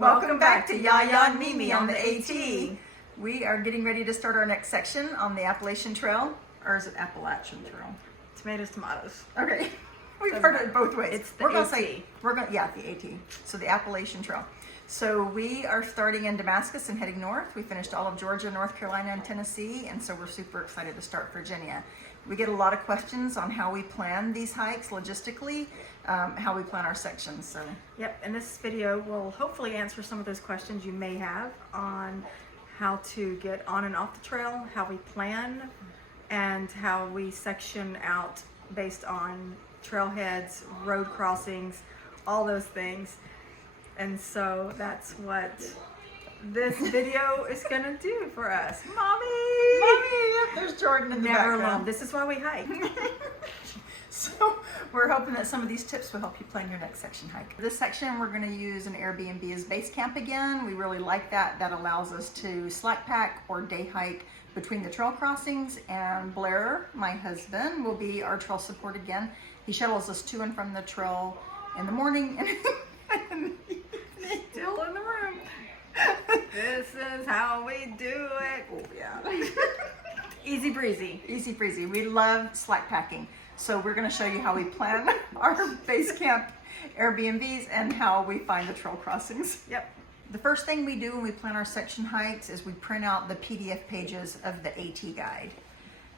Welcome back to Yaya and Mimi on the AT. We are getting ready to start our next section on the Appalachian Trail, or is it Appalachian Trail? Tomatoes. Okay, we've heard it both ways. It's the we're gonna AT. say the AT. So the Appalachian Trail. So we are starting in Damascus and heading north. We finished all of Georgia, North Carolina, and Tennessee, and so we're super excited to start Virginia. We get a lot of questions on how we plan these hikes logistically, how we plan our sections. So Yep, and this video will hopefully answer some of those questions you may have on how to get on and off the trail, how we plan, and how we section out based on trailheads, road crossings, all those things. And so that's what this video is gonna do for us. Mommy! yep, there's Jordan in the Never background. alone. This is why we hike. So we're hoping that some of these tips will help you plan your next section hike. This section, we're going to use an Airbnb as base camp again. We really like that. That allows us to slack pack or day hike between the trail crossings. And Blair, my husband, will be our trail support again. He shuttles us to and from the trail in the morning and Still in the room. This is how we do it. oh yeah. Easy breezy. Easy breezy. We love slack packing. So we're going to show you how we plan our base camp Airbnbs and how we find the trail crossings. Yep. The first thing we do when we plan our section hikes is we print out the PDF pages of the AT guide.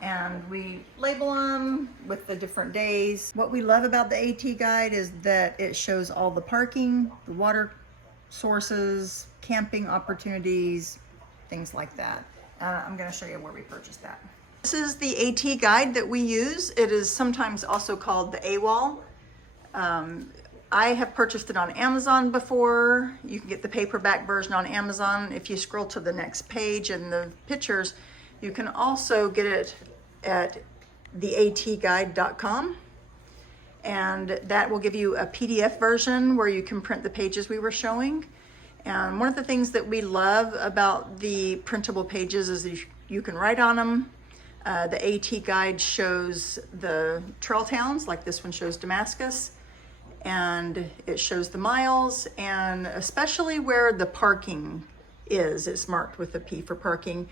And we label them with the different days. What we love about the AT guide is that it shows all the parking, the water sources, camping opportunities, things like that. I'm going to show you where we purchased that. This is the AT guide that we use. It is sometimes also called the AWOL. I have purchased it on Amazon before. You can get the paperback version on Amazon. If you scroll to the next page and the pictures, you can also get it at theatguide.com. And that will give you a PDF version where you can print the pages we were showing. And one of the things that we love about the printable pages is you can write on them. The AT guide shows the trail towns, like this one shows Damascus, and it shows the miles, and especially where the parking is. It's marked with a P for parking,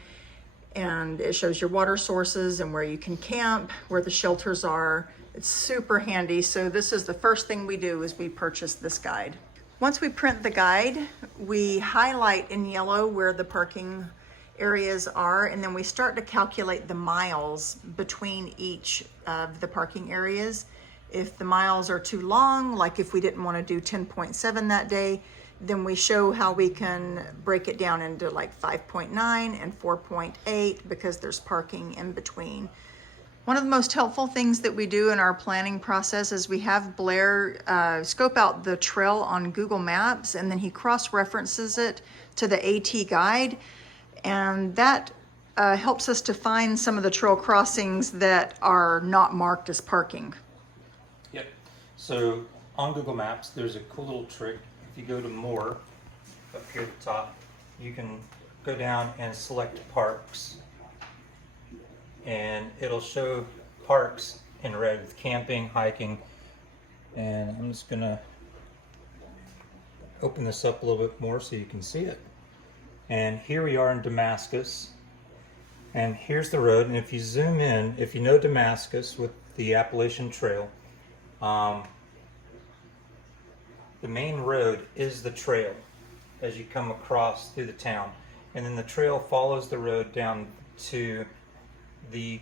and it shows your water sources and where you can camp, where the shelters are. It's super handy. So this is the first thing we do is we purchase this guide. Once we print the guide, we highlight in yellow where the parking areas are, and then we start to calculate the miles between each of the parking areas. If the miles are too long, like if we didn't want to do 10.7 that day, then we show how we can break it down into like 5.9 and 4.8 because there's parking in between. One of the most helpful things that we do in our planning process is we have Blair scope out the trail on Google Maps, and then he cross-references it to the AT guide. And that helps us to find some of the trail crossings that are not marked as parking. Yep. So on Google Maps, there's a cool little trick. If you go to More, up here at the top, you can go down and select Parks. And it'll show parks in red with camping, hiking. And I'm just going to open this up a little bit more so you can see it. And here we are in Damascus, and here's the road. And if you zoom in, if you know Damascus with the Appalachian Trail, the main road is the trail as you come across through the town. And then the trail follows the road down to the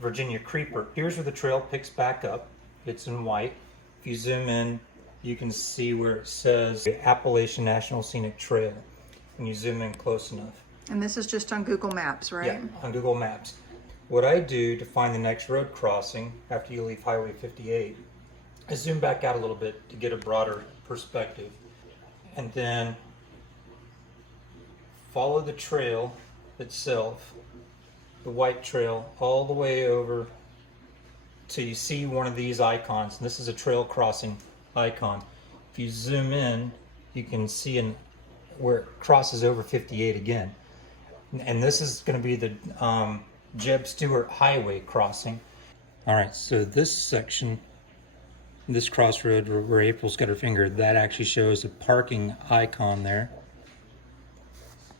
Virginia Creeper. Here's where the trail picks back up. It's in white. If you zoom in, you can see where it says Appalachian National Scenic Trail. And you zoom in close enough. And this is just on Google Maps, right? Yeah, on Google Maps. What I do to find the next road crossing after you leave Highway 58, I zoom back out a little bit to get a broader perspective. And then follow the trail itself, the white trail, all the way over till you see one of these icons. And this is a trail crossing icon. If you zoom in, you can see where it crosses over 58 again. And this is going to be the Jeb Stuart Highway crossing. All right, so this section, this crossroad where April's got her finger, that actually shows a parking icon there.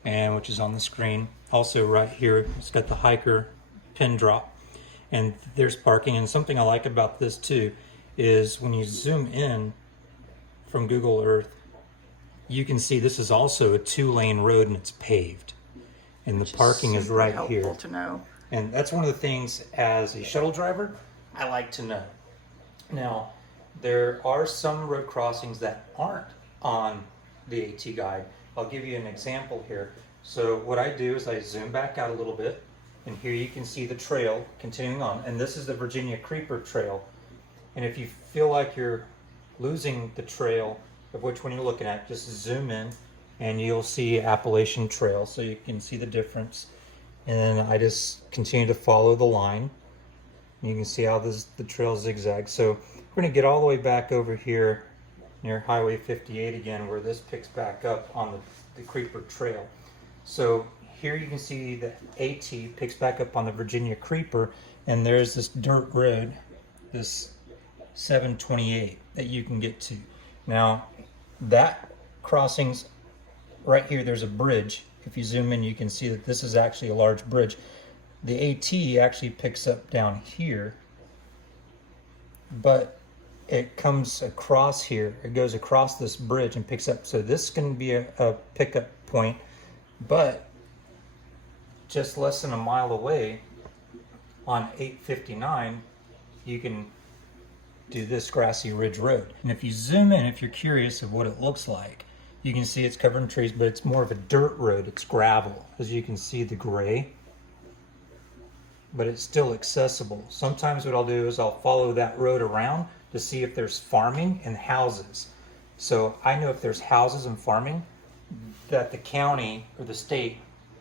and which is on the screen. Also right here, it's got the hiker pin drop, and there's parking. And something I like about this too is when you zoom in from Google Earth, you can see this is also a 2-lane road and it's paved. And the parking is right here. Helpful to know. And that's one of the things as a shuttle driver, I like to know. Now, there are some road crossings that aren't on the AT guide. I'll give you an example here. So what I do is I zoom back out a little bit, and here you can see the trail continuing on. And this is the Virginia Creeper Trail. And if you feel like you're losing the trail of which one you're looking at, just zoom in and you'll see Appalachian Trail, so you can see the difference. And then I just continue to follow the line. You can see how the trail zigzags. So we're going to get all the way back over here near Highway 58 again, where this picks back up on the Creeper Trail. So here you can see the AT picks back up on the Virginia Creeper, and there's this dirt road, this 728 that you can get to. Now that crossing's right here, there's a bridge. If you zoom in, you can see that this is actually a large bridge. The AT actually picks up down here, but it comes across here. It goes across this bridge and picks up. So this can be a pickup point, but just less than a mile away on 859, you can do this grassy ridge road. And if you zoom in, if you're curious of what it looks like, you can see it's covered in trees, but it's more of a dirt road. It's gravel, as you can see the gray, but it's still accessible. Sometimes what I'll do is I'll follow that road around to see if there's farming and houses. So I know if there's houses and farming, that the county or the state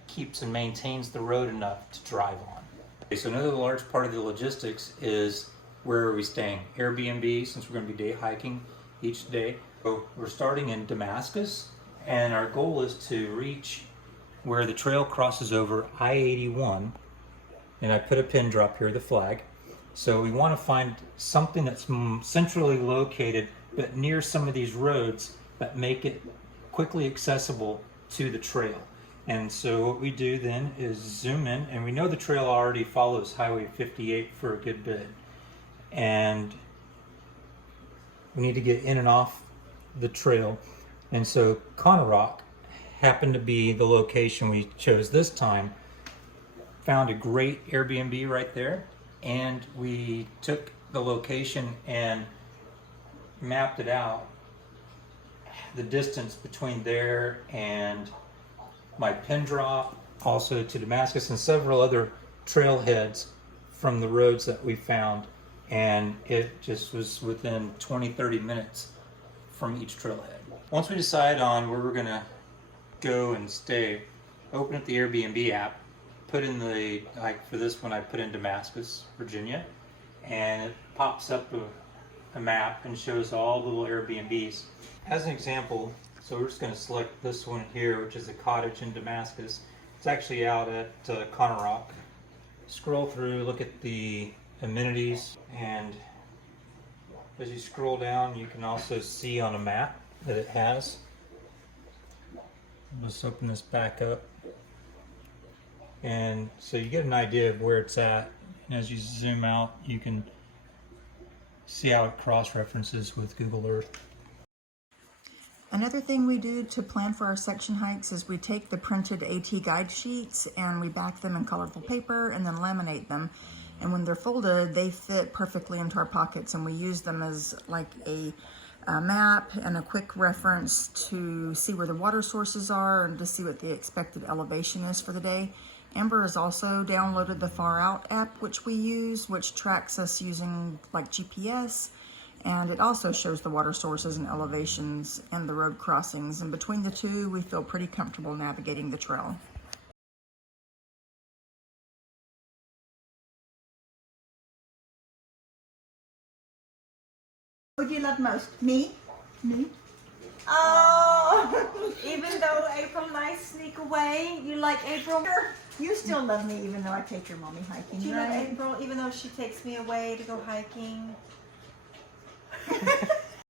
keeps and maintains the road enough to drive on. Okay, so another large part of the logistics is where are we staying? Airbnb, since we're going to be day hiking each day. So we're starting in Damascus, and our goal is to reach where the trail crosses over I-81, and I put a pin drop here, the flag. So we want to find something that's centrally located, but near some of these roads that make it quickly accessible to the trail. And so what we do then is zoom in, and we know the trail already follows Highway 58 for a good bit. And we need to get in and off the trail. And so Rock happened to be the location we chose this time. Found a great Airbnb right there, and we took the location and mapped it out, the distance between there and my pin drop, also to Damascus, and several other trailheads from the roads that we found, and it just was within 20-30 minutes from each trailhead. Once we decide on where we're gonna go and stay, open up the Airbnb app, put in the, like for this one I put in Damascus, Virginia, and it pops up a map and shows all the little Airbnbs. As an example, so we're just going to select this one here, which is a cottage in Damascus. It's actually out at Rock. Scroll through, look at the amenities, and as you scroll down, you can also see on a map that it has. Let's open this back up. And so you get an idea of where it's at. And as you zoom out, you can see how it cross-references with Google Earth. Another thing we do to plan for our section hikes is we take the printed AT guide sheets and we back them in colorful paper and then laminate them. And when they're folded, they fit perfectly into our pockets, and we use them as like a map and a quick reference to see where the water sources are and to see what the expected elevation is for the day. Amber has also downloaded the Far Out app, which we use, which tracks us using like GPS, and it also shows the water sources and elevations and the road crossings. And between the two, we feel pretty comfortable navigating the trail. What do you love most? Me? Me? Oh, even though April and I sneak away, you like April? You still love me even though I take your mommy hiking, Do you right? love April even though she takes me away to go hiking?